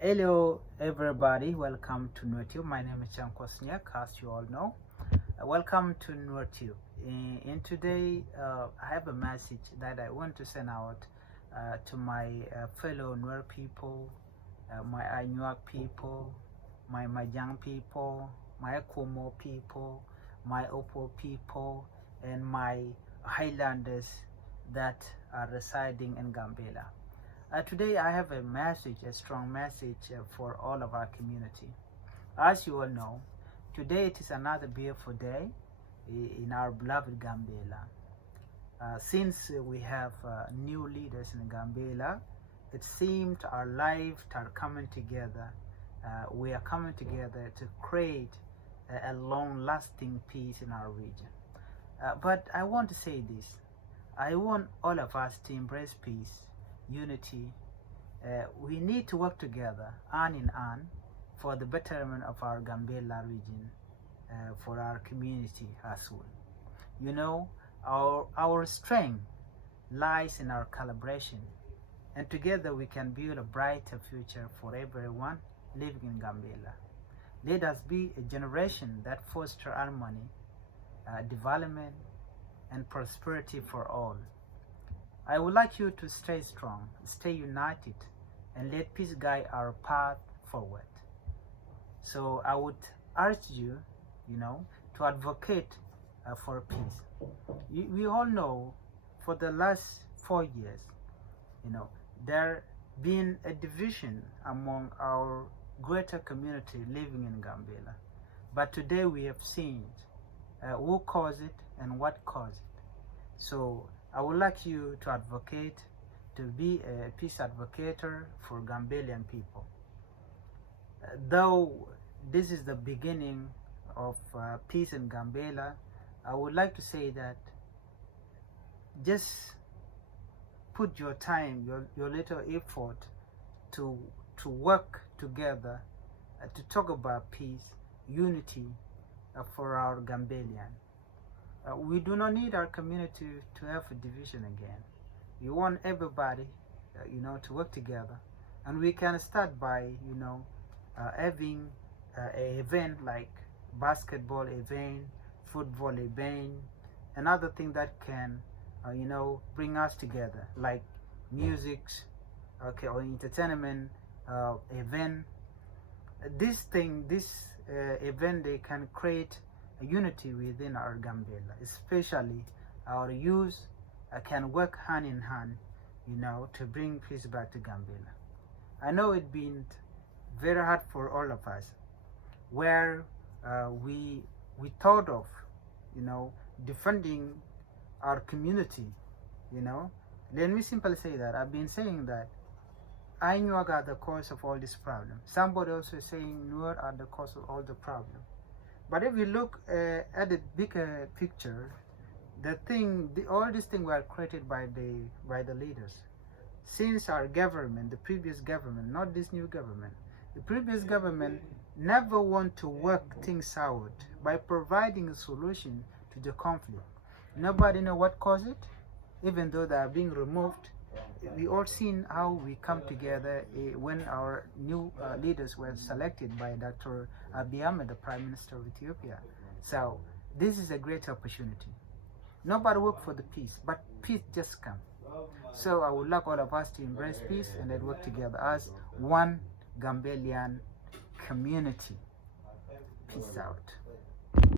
Hello everybody, welcome to NuerTube. My name is Chan Kosniak, as you all know. Welcome to NuerTube. In today, I have a message that I want to send out to my fellow Nuer people, my Anywak people, my Majang people, my Kumo people, my Opo people, and my Highlanders that are residing in Gambella. Today I have a message, a strong message for all of our community. As you all know, today it is another beautiful day in our beloved Gambella. Since we have new leaders in Gambella, it seemed our lives are coming together. We are coming together to create a long-lasting peace in our region. But I want to say this. I want all of us to embrace peace, unity. We need to work together, hand in hand, for the betterment of our Gambella region, for our community as well. You know, our strength lies in our collaboration, and together we can build a brighter future for everyone living in Gambella. Let us be a generation that fosters harmony, development, and prosperity for all. I would like you to stay strong, stay united, and let peace guide our path forward. So I would urge you, to advocate for peace. We all know for the last 4 years, there been a division among our greater community living in Gambella. But today we have seen who caused it and what caused it. So I would like you to advocate, to be a peace advocator for Gambellian people. Though this is the beginning of peace in Gambella, I would like to say that just put your time, your little effort to work together to talk about peace, unity for our Gambellian. We do not need our community to have a division again. We want everybody, to work together, and we can start by, having an event like basketball event, football event, another thing that can, bring us together, like music, or entertainment event. This event, they can create a unity within our Gambella, especially our youth can work hand in hand, to bring peace back to Gambella. I know it's been very hard for all of us, where we thought of, defending our community. Let me simply say that I've been saying that Anywak are the cause of all this problem. Somebody also is saying Nuer are the cause of all the problem. But if you look at the bigger picture, all these things were created by the leaders. Since our government, the previous government, not this new government, the previous government never want to work things out by providing a solution to the conflict. Nobody know what caused it, even though they are being removed. We all seen how we come together when our new leaders were selected by Dr. Abiy Ahmed, the Prime Minister of Ethiopia. So this is a great opportunity. Nobody work for the peace, but peace just come. So I would like all of us to embrace peace and then work together as one Gambellian community. Peace out.